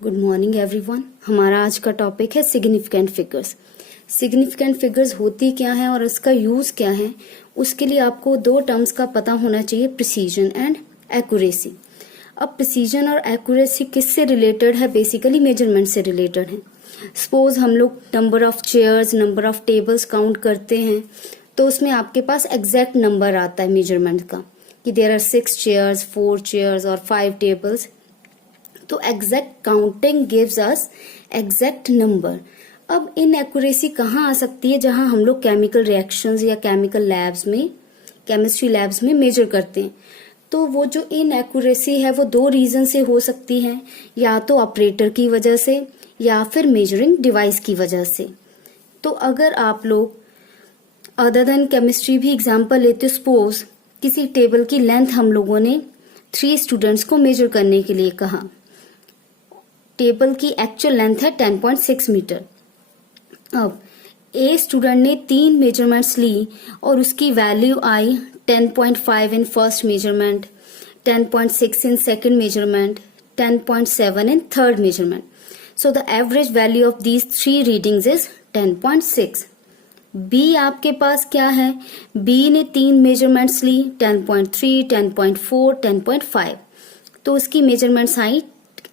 Good morning everyone. हमारा आज का टॉपिक है सिग्निफिकेंट फिगर्स। सिग्निफिकेंट फिगर्स होती क्या है और उसका यूज क्या है, उसके लिए आपको दो टर्म्स का पता होना चाहिए, प्रिसीजन एंड एक्यूरेसी। अब प्रिसीजन और एक्यूरेसी किससे रिलेटेड है? बेसिकली मेजरमेंट से रिलेटेड है। सपोज हम लोग number of chairs, number of tables count करते हैं, तो उसमें आपके पास एग्जैक्ट नंबर आता है मेजरमेंट का कि देयर आर 6 चेयर्स, 4 चेयर्स और 5 टेबल्स। तो exact counting gives us exact number. अब इनएक्यूरेसी कहाँ आ सकती है? जहां हम लोग केमिकल रिएक्शंस या केमिकल लैब्स में, केमिस्ट्री लैब्स में मेजर करते हैं। तो वो जो इनएक्यूरेसी है वो दो रीजन से हो सकती है, या तो ऑपरेटर की वजह से या फिर मेजरिंग डिवाइस की वजह से। तो अगर आप लोग अदर देन केमिस्ट्री भी एग्जाम्पल लेते, सपोज किसी टेबल की लेंथ हम लोगों ने 3 स्टूडेंट्स को मेजर करने के लिए कहा। टेबल की एक्चुअल लेंथ है 10.6 मीटर। अब ए स्टूडेंट ने 3 मेजरमेंट्स ली और उसकी वैल्यू आई 10.5 in first measurement, 10.6 in second measurement, 10.7 in third measurement. So the average value of these 3 readings is 10.6। B आपके पास क्या है? बी ने 3 मेजरमेंट्स ली, 10.3, 10.4, 10.5। तो उसकी मेजरमेंट्स आई,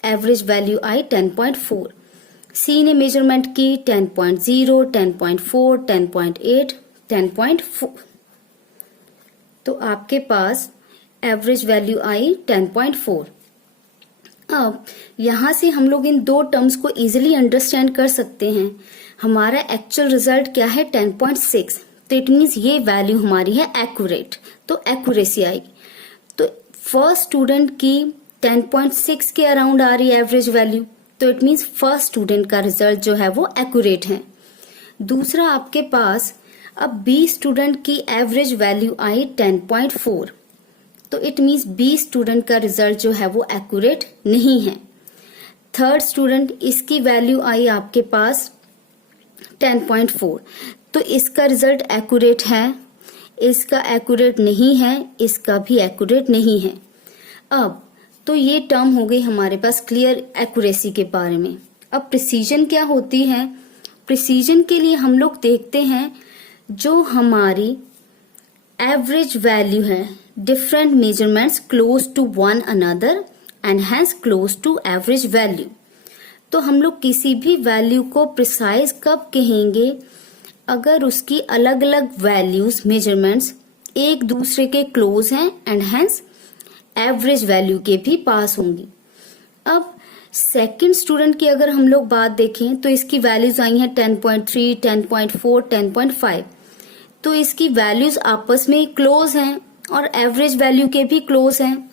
एवरेज वैल्यू आई 10.4। सी ने मेजरमेंट की 10.0, 10.4, 10.8, 10.4। तो आपके पास एवरेज वैल्यू आई 10.4। अब यहां से हम लोग इन दो टर्म्स को इजीली अंडरस्टैंड कर सकते हैं। हमारा एक्चुअल रिजल्ट क्या है? 10.6। तो इट मीन्स ये वैल्यू हमारी है एक्यूरेट, तो एक्यूरेसी आएगी। तो फर्स्ट स्टूडेंट की 10.6 के अराउंड आ रही है एवरेज वैल्यू, तो इट मीन्स फर्स्ट स्टूडेंट का रिजल्ट जो है वो एक्यूरेट है। दूसरा आपके पास अब बी स्टूडेंट की एवरेज वैल्यू आई 10.4, तो इट मीन्स बी स्टूडेंट का रिजल्ट जो है वो एक्यूरेट नहीं है। थर्ड स्टूडेंट, इसकी वैल्यू आई आपके पास 10.4, तो इसका रिजल्ट एक्यूरेट है, इसका एक्यूरेट नहीं है, इसका भी एक्यूरेट नहीं है। अब तो ये टर्म हो गई हमारे पास क्लियर एक्यूरेसी के बारे में। अब प्रिसीजन क्या होती है? प्रिसीजन के लिए हम लोग देखते हैं जो हमारी एवरेज वैल्यू है, different measurements close to one another and hence close to average value. तो हम लोग किसी भी वैल्यू को प्रिसाइज कब कहेंगे? अगर उसकी अलग अलग वैल्यूज, मेजरमेंट्स एक दूसरे के क्लोज हैं एंड हैंस एवरेज वैल्यू के भी पास होंगी। अब सेकंड स्टूडेंट की अगर हम लोग बात देखें तो इसकी वैल्यूज आई हैं 10.3, 10.4, 10.5। तो इसकी वैल्यूज आपस में क्लोज हैं और एवरेज वैल्यू के भी क्लोज हैं,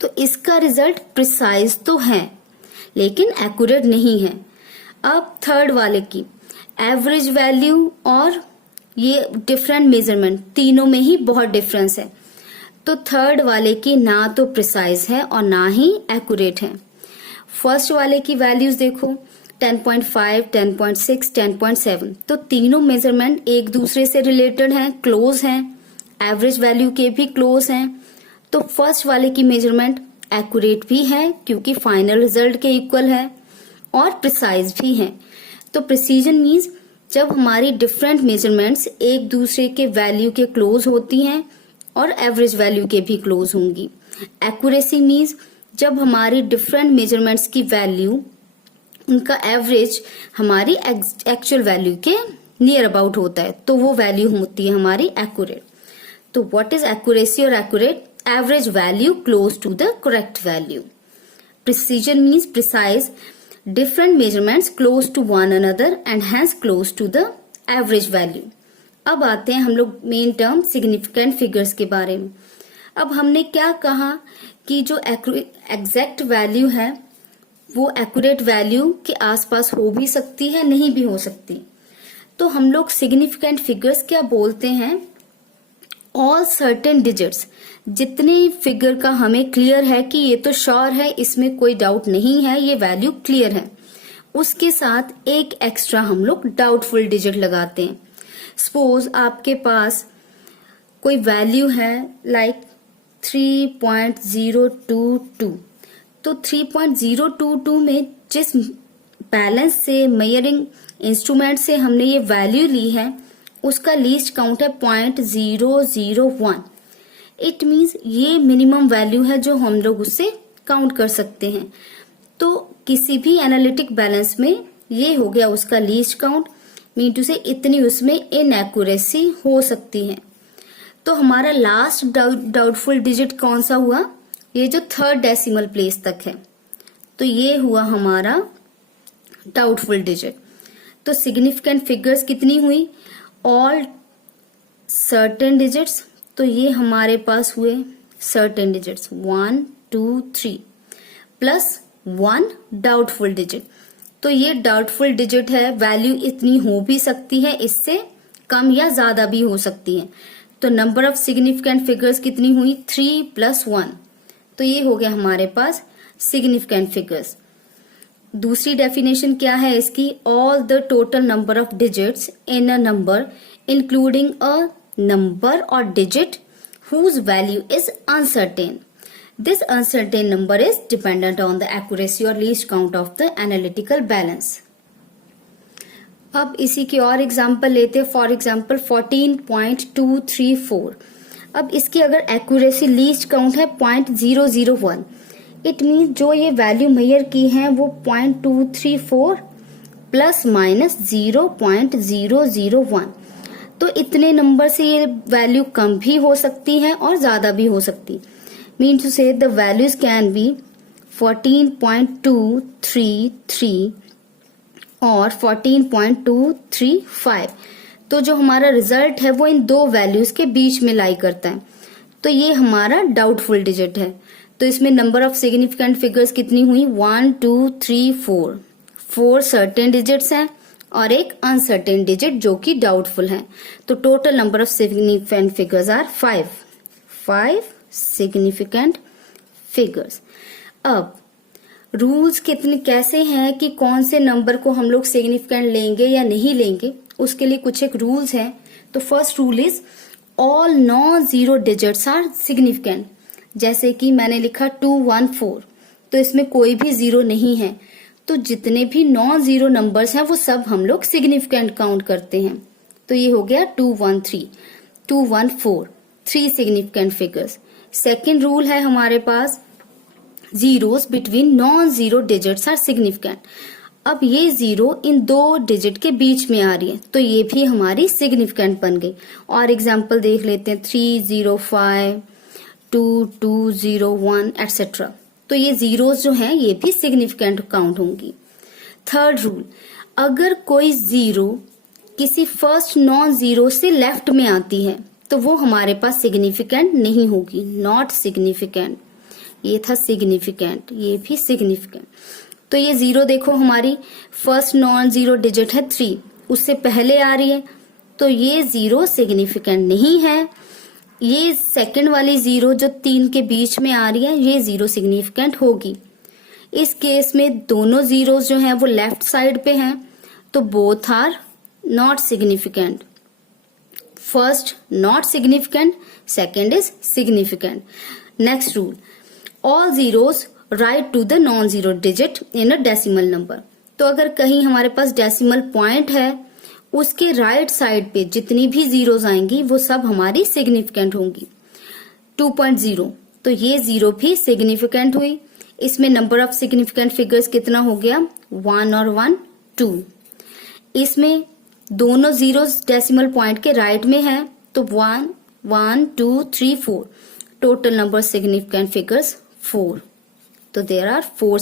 तो इसका रिजल्ट प्रिसाइज तो है लेकिन एक्यूरेट नहीं है। अब थर्ड वाले की एवरेज वैल्यू और ये डिफरेंट मेजरमेंट, तीनों में ही बहुत डिफरेंस है, तो थर्ड वाले की ना तो प्रिसाइज है और ना ही एक्यूरेट है। फर्स्ट वाले की वैल्यूज देखो 10.5, 10.6, 10.7, तो तीनों मेजरमेंट एक दूसरे से रिलेटेड हैं, क्लोज हैं, एवरेज वैल्यू के भी क्लोज हैं। तो फर्स्ट वाले की मेजरमेंट एक्यूरेट भी है क्योंकि फाइनल रिजल्ट के इक्वल है और प्रिसाइज भी है। तो प्रिसीजन मीन्स जब हमारी डिफरेंट मेजरमेंट्स एक दूसरे के वैल्यू के क्लोज होती हैं और एवरेज वैल्यू के भी क्लोज होंगी। एक्यूरेसी मीन्स जब हमारी डिफरेंट मेजरमेंट्स की वैल्यू, उनका एवरेज हमारी एक्चुअल वैल्यू के नियर अबाउट होता है, तो वो वैल्यू होती है हमारी एक्यूरेट। तो व्हाट इज एक्यूरेसी और accurate? Average value close to the correct value. Precision means precise different measurements close to one another and hence close to the average value. अब आते हैं हम लोग मेन टर्म सिग्निफिकेंट फिगर्स के बारे में। अब हमने क्या कहा कि जो एग्जैक्ट वैल्यू है वो एक्यूरेट वैल्यू के आसपास हो भी सकती है, नहीं भी हो सकती। तो हम लोग सिग्निफिकेंट फिगर्स क्या बोलते हैं? ऑल सर्टेन डिजिट्स, जितने फिगर का हमें क्लियर है कि ये तो श्योर है, इसमें कोई डाउट नहीं है, ये वैल्यू क्लियर है, उसके साथ एक एक्स्ट्रा हम लोग डाउटफुल डिजिट लगाते हैं। सपोज आपके पास कोई वैल्यू है लाइक 3.022, तो 3.022 में जिस बैलेंस से मेजरिंग इंस्ट्रूमेंट से हमने ये वैल्यू ली है उसका लीस्ट काउंट है 0.001। इट मीन्स ये मिनिमम वैल्यू है जो हम लोग उससे काउंट कर सकते हैं। तो किसी भी एनालिटिक बैलेंस में ये हो गया उसका लीस्ट काउंट, मीन टू से इतनी उसमें इनएक्यूरेसी हो सकती है। तो हमारा लास्ट डाउटफुल डिजिट कौन सा हुआ, ये जो थर्ड डेसिमल प्लेस तक है, तो ये हुआ हमारा डाउटफुल डिजिट। तो सिग्निफिकेंट फिगर्स कितनी हुई, ऑल सर्टेन डिजिट्स, तो ये हमारे पास हुए certain digits 1 2 3 plus 1 doubtful digit. तो ये डाउटफुल डिजिट है, वैल्यू इतनी हो भी सकती है, इससे कम या ज्यादा भी हो सकती है। तो नंबर ऑफ सिग्निफिकेंट फिगर्स कितनी हुई 3 + 1, तो ये हो गया हमारे पास सिग्निफिकेंट फिगर्स। दूसरी डेफिनेशन क्या है इसकी, all the total number of digits in a number including a number और digit whose value is uncertain. This uncertain number is dependent on the accuracy or least count of the analytical balance. अब इसी की और example लेते हैं। For example 14.234। अब इसकी अगर एक्यूरेसी लीस्ट काउंट है 0.001, इट मीन जो ये वैल्यू मेजर की है वो 0.234 प्लस माइनस 0.001। तो इतने नंबर से ये वैल्यू कम भी हो सकती है और ज्यादा भी हो सकती। मीन टू से द वैल्यूज कैन बी 14.233 और 14.235। तो जो हमारा रिजल्ट है वो इन दो वैल्यूज के बीच में लाई करता है। तो ये हमारा डाउटफुल डिजिट है। तो इसमें नंबर ऑफ सिग्निफिकेंट फिगर्स कितनी हुई 1 2 3 4। 4 सर्टेन डिजिट्स हैं और एक अनसर्टेन डिजिट जो कि डाउटफुल है। तो total number of significant figures are 5 significant figures. अब रूल्स कितने कैसे हैं कि कौन से नंबर को हम लोग सिग्निफिकेंट लेंगे या नहीं लेंगे, उसके लिए कुछ एक रूल्स हैं। तो first rule is all non zero digits are significant. जैसे कि मैंने लिखा 214, तो इसमें कोई भी जीरो नहीं है, तो जितने भी नॉन जीरो नंबर्स हैं वो सब हम लोग सिग्निफिकेंट काउंट करते हैं। तो ये हो गया 213 214 3 सिग्निफिकेंट फिगर्स। सेकेंड रूल है हमारे पास zeros between non zero digits are significant. अब ये जीरो इन दो डिजिट के बीच में आ रही है, तो ये भी हमारी सिग्निफिकेंट बन गई। और एग्जाम्पल देख लेते हैं 305 2201 एटसेट्रा। तो ये जीरोस जो हैं ये भी सिग्निफिकेंट काउंट होंगी। थर्ड रूल, अगर कोई जीरो किसी फर्स्ट नॉन जीरो से लेफ्ट में आती है तो वो हमारे पास सिग्निफिकेंट नहीं होगी, नॉट सिग्निफिकेंट। ये था सिग्निफिकेंट, ये भी सिग्निफिकेंट। तो ये जीरो देखो हमारी फर्स्ट नॉन जीरो डिजिट है 3, उससे पहले आ रही है, तो ये जीरो सिग्निफिकेंट नहीं है। ये सेकंड वाली जीरो जो 3 के बीच में आ रही है ये जीरो सिग्निफिकेंट होगी। इस केस में दोनों जीरोस जो हैं वो लेफ्ट साइड पे हैं, तो both are not significant. First not significant, second is significant. Next rule, all zeros right to the non zero digit in a decimal number. तो अगर कहीं हमारे पास डेसिमल पॉइंट है, उसके राइट साइड पे जितनी भी जीरोस आएंगी वो सब हमारी सिग्निफिकेंट होंगी। 2.0, तो ये जीरो भी सिग्निफिकेंट हुई। इसमें नंबर ऑफ सिग्निफिकेंट फिगर्स कितना हो गया 1 और 1 2। इसमें दोनों जीरोस डेसिमल पॉइंट के राइट में है, तो 1 1 2 3 4। Total number significant figures 4। तो there are 4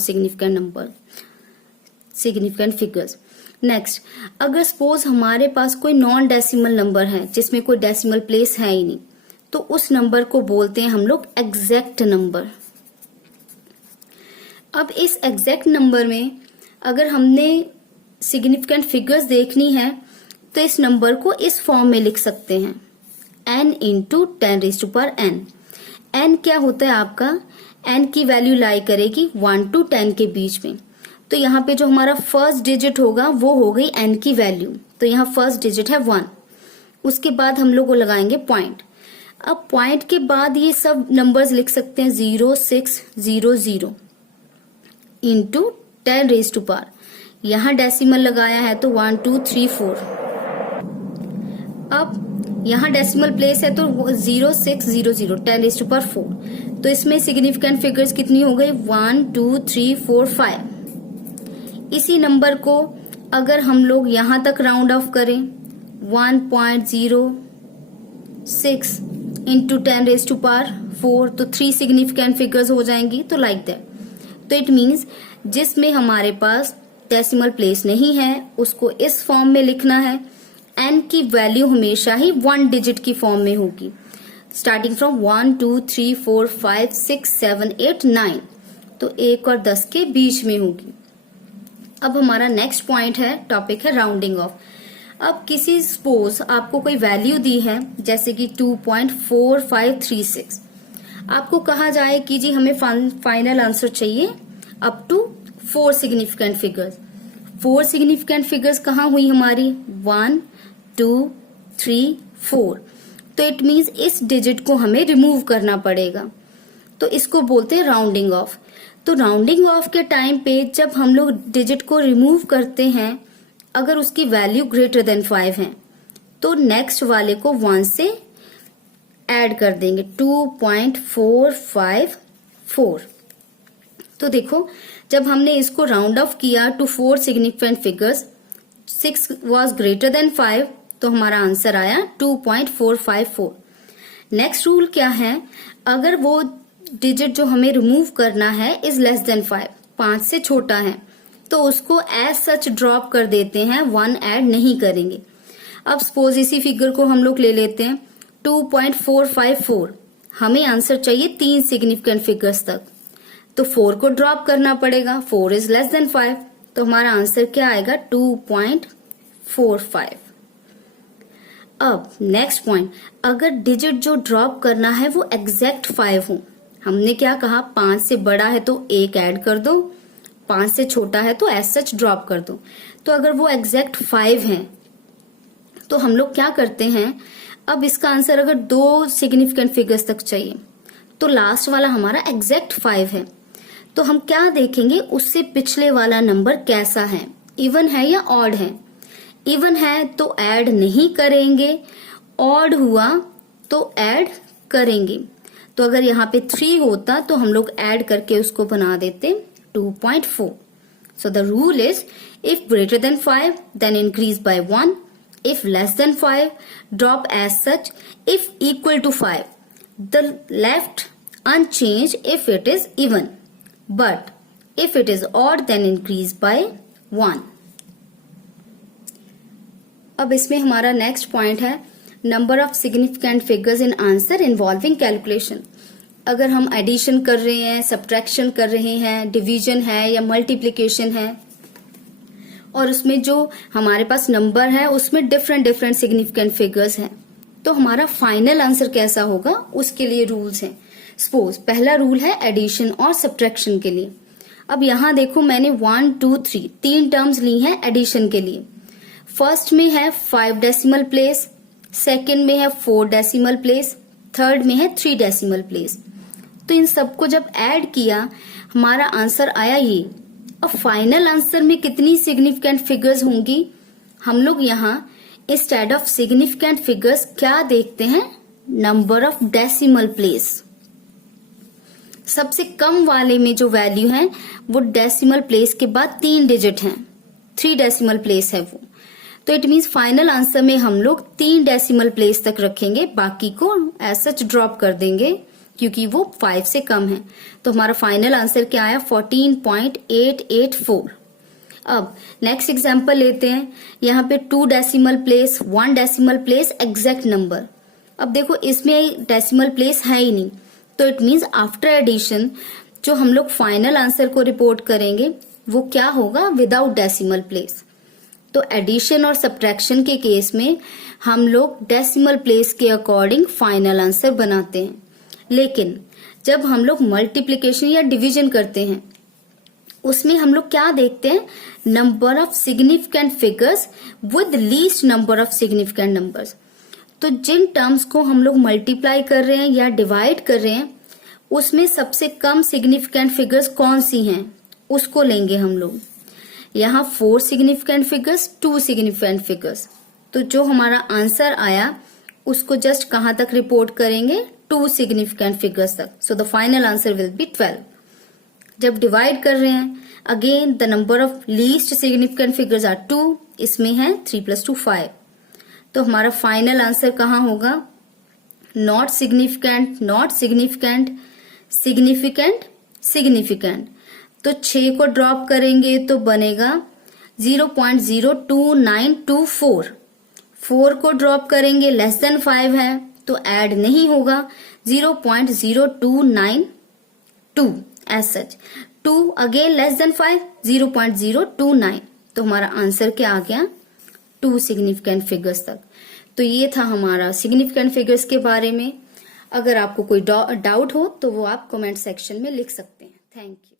significant figures. Next, अगर सपोज हमारे पास कोई नॉन डेसिमल नंबर है जिसमें कोई डेसिमल प्लेस है ही नहीं, तो उस नंबर को बोलते हैं हम लोग एग्जैक्ट नंबर। अब इस एग्जैक्ट नंबर में अगर हमने सिग्निफिकेंट फिगर्स देखनी है तो इस नंबर को इस फॉर्म में लिख सकते हैं n इंटू 10⁻n। n क्या होता है आपका, n की वैल्यू लाई करेगी 1 to 10 के बीच में। तो यहाँ पे जो हमारा फर्स्ट डिजिट होगा वो हो गई n की वैल्यू, तो यहाँ फर्स्ट डिजिट है 1। उसके बाद हम लोग को लगाएंगे पॉइंट। अब पॉइंट के बाद ये सब नंबर्स लिख सकते हैं 0 6 0 0। इंटू 10 रेज टू पावर, यहाँ डेसिमल लगाया है तो 1 2 3 4। अब यहाँ डेसिमल प्लेस है तो 0 6 0 0 10 रेज टू पावर 4। तो इसमें सिग्निफिकेंट फिगर्स कितनी हो गई 1 2 3 4 5। इसी नंबर को अगर हम लोग यहां तक राउंड ऑफ करें 1.06 इंटू 10 रेज टू पावर 4 तो 3 सिग्निफिकेंट फिगर्स हो जाएंगी। तो लाइक दैट। तो इट मीन्स जिसमें हमारे पास डेसिमल प्लेस नहीं है उसको इस फॉर्म में लिखना है। n की वैल्यू हमेशा ही 1 डिजिट की फॉर्म में होगी, स्टार्टिंग फ्रॉम 1 2 3 4 5 6 7 8 9। तो 1 और 10 के बीच में होगी। अब हमारा नेक्स्ट पॉइंट है, टॉपिक है राउंडिंग ऑफ। अब किसी सपोज आपको कोई वैल्यू दी है जैसे कि 2.4536, आपको कहा जाए कि जी हमें फाइनल आंसर चाहिए up to 4 significant figures. 4 significant figures कहाँ हुई हमारी 1 2 3 4। तो इट मीन्स इस डिजिट को हमें रिमूव करना पड़ेगा, तो इसको बोलते हैं राउंडिंग ऑफ। तो राउंडिंग ऑफ के टाइम पे जब हम लोग डिजिट को रिमूव करते हैं, अगर उसकी वैल्यू ग्रेटर देन 5 है तो नेक्स्ट वाले को 1 से ऐड कर देंगे 2.454। तो देखो जब हमने इसको राउंड ऑफ किया to 4 significant figures, 6 was greater than 5 तो हमारा आंसर आया 2.454। नेक्स्ट रूल क्या है, अगर वो डिजिट जो हमें रिमूव करना है इज लेस देन 5, 5 से छोटा है, तो उसको एज सच ड्रॉप कर देते हैं, 1 ऐड नहीं करेंगे। अब सपोज इसी फिगर को हम लोग ले लेते हैं 2.454, हमें आंसर चाहिए 3 सिग्निफिकेंट फिगर्स तक, तो 4 को ड्रॉप करना पड़ेगा, 4 इज लेस देन 5, तो हमारा आंसर क्या आएगा 2.45। अब नेक्स्ट पॉइंट, अगर डिजिट जो ड्रॉप करना है वो एग्जैक्ट 5 हो, हमने क्या कहा 5 से बड़ा है तो 1 ऐड कर दो, 5 से छोटा है तो एज सच ड्रॉप कर दो। तो अगर वो एग्जैक्ट 5 है तो हम लोग क्या करते हैं, अब इसका आंसर अगर 2 सिग्निफिकेंट फिगर्स तक चाहिए तो लास्ट वाला हमारा एग्जैक्ट 5 है, तो हम क्या देखेंगे उससे पिछले वाला नंबर कैसा है, इवन है या ऑड है। इवन है तो ऐड नहीं करेंगे, ऑड हुआ तो ऐड करेंगे। तो अगर यहाँ पे 3 होता तो हम लोग ऐड करके उसको बना देते 2.4। So the rule is if greater than 5 then increase by 1, if less than 5 drop as such, if equal to 5 the left unchanged if it is even, but if it is odd then increase by 1। अब इसमें हमारा next point है number of significant figures in answer involving calculation. अगर हम addition कर रहे हैं, subtraction कर रहे हैं, डिवीजन है या मल्टीप्लिकेशन है और उसमें जो हमारे पास नंबर है उसमें डिफरेंट डिफरेंट सिग्निफिकेंट फिगर्स हैं, तो हमारा फाइनल आंसर कैसा होगा उसके लिए रूल्स हैं। सपोज पहला रूल है एडिशन और सब्ट्रैक्शन के लिए। अब यहाँ देखो मैंने 1 2 3 3 टर्म्स ली हैं एडिशन के लिए। फर्स्ट में है 5 डेसिमल प्लेस, सेकंड में है 4 डेसिमल प्लेस, थर्ड में है 3 डेसिमल प्लेस। तो इन सबको जब ऐड किया हमारा आंसर आया ये। अब फाइनल आंसर में कितनी सिग्निफिकेंट फिगर्स होंगी, हम लोग यहाँ इंस्टेड ऑफ सिग्निफिकेंट फिगर्स क्या देखते हैं, नंबर ऑफ डेसिमल प्लेस। सबसे कम वाले में जो वैल्यू है वो डेसिमल प्लेस के बाद 3 डिजिट हैं, 3 डेसिमल प्लेस है वो। तो इट मीन्स फाइनल आंसर में हम लोग 3 डेसिमल प्लेस तक रखेंगे, बाकी को एज सच ड्रॉप कर देंगे क्योंकि वो 5 से कम है। तो हमारा फाइनल आंसर क्या आया 14.884। अब नेक्स्ट एग्जांपल लेते हैं, यहाँ पे 2 decimal place, 1 decimal place, exact number. अब देखो इसमें डेसिमल प्लेस है ही नहीं, तो इट मीन्स आफ्टर एडिशन जो हम लोग फाइनल आंसर को रिपोर्ट करेंगे वो क्या होगा, विदाउट डेसिमल प्लेस। तो एडिशन और सब्ट्रैक्शन के केस में हम लोग डेसिमल प्लेस के अकॉर्डिंग फाइनल आंसर बनाते हैं, लेकिन जब हम लोग मल्टीप्लिकेशन या डिवीजन करते हैं उसमें हम लोग क्या देखते हैं, number of significant figures with least number of significant numbers. तो जिन टर्म्स को हम लोग मल्टीप्लाई कर रहे हैं या डिवाइड कर रहे हैं उसमें सबसे कम सिग्निफिकेंट फिगर्स कौन सी हैं, उसको लेंगे हम लोग। यहाँ 4 सिग्निफिकेंट फिगर्स, 2 सिग्निफिकेंट फिगर्स, तो जो हमारा आंसर आया उसको जस्ट कहां तक रिपोर्ट करेंगे, 2 सिग्निफिकेंट फिगर्स तक। So the final answer will be 12। जब डिवाइड कर रहे हैं, again the number of least significant figures are 2, इसमें है 3 + 2 5। तो हमारा फाइनल आंसर कहां होगा, not significant, not significant, significant, significant. तो 6 को ड्रॉप करेंगे तो बनेगा 0.02924। 4 को ड्रॉप करेंगे लेस देन 5 है तो ऐड नहीं होगा, 0.0292 as such. 2 again less than 5, 0.029। तो हमारा आंसर क्या आ गया, 2 सिग्निफिकेंट फिगर्स तक। तो ये था हमारा सिग्निफिकेंट फिगर्स के बारे में। अगर आपको कोई डाउट हो तो वो आप कमेंट सेक्शन में लिख सकते हैं। Thank you.